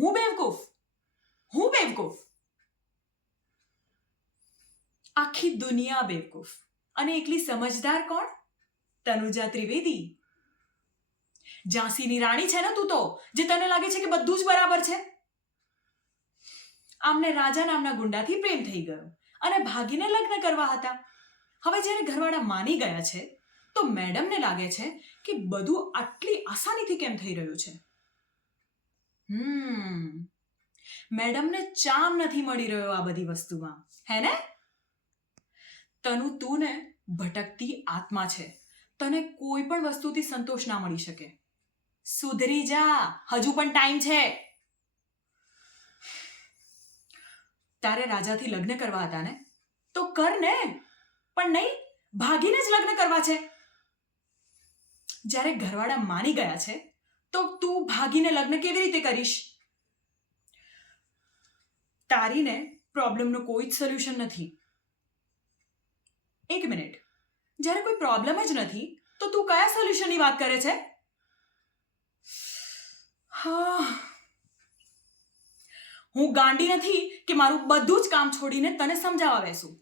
હું બેવકૂફ. આખી દુનિયા બેવકૂફ. અને એકલી સમજદાર કોણ? તનુજા ત્રિવેદી. ઝાંસીની રાણી છે ને તું તો, જે તને લાગે છે કે બધું જ બરાબર છે. આમને રાજા નામના ગુંડાથી પ્રેમ થઈ ગયો અને ભાગીને લગ્ન કરવા હતા. હવે જ્યારે ઘરવાળા માની ગયા છે તો મેડમને લાગે છે કે બધું આટલી આસાનીથી કેમ થઈ રહ્યું છે. મેડમને ચામ નથી મળી રહ્યો આ બધી વસ્તુમાં, હે ને? તનુ, તું ને ભટકતી આત્મા છે. તને કોઈ પણ વસ્તુથી સંતોષ ના મળી શકે. સુધરી જા, હજુ પણ ટાઈમ છે. તારે રાજાથી લગ્ન કરવા હતા ને, તો કર ને. પણ નહીં, ભાગીને જ લગ્ન કરવા છે. જ્યારે ઘરવાળા માની ગયા છે તો તું ભાગીને લગ્ન કેવી રીતે કરીશ? તારીને પ્રોબ્લેમનો કોઈ જ સોલ્યુશન નથી. એક મિનિટ, જ્યારે કોઈ પ્રોબ્લેમ જ નથી તો તું કયા સોલ્યુશનની વાત કરે છે? હું ગાંડી નથી કે મારું બધું જ કામ છોડીને તને સમજાવવા બેસું.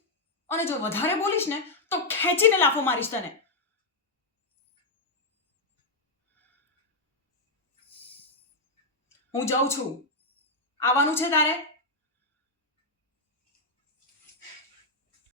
અને જો વધારે બોલીશ ને તો ખેંચીને લાફો મારીશ તને. હું જાઉં છું. આવવાનું છે તારે?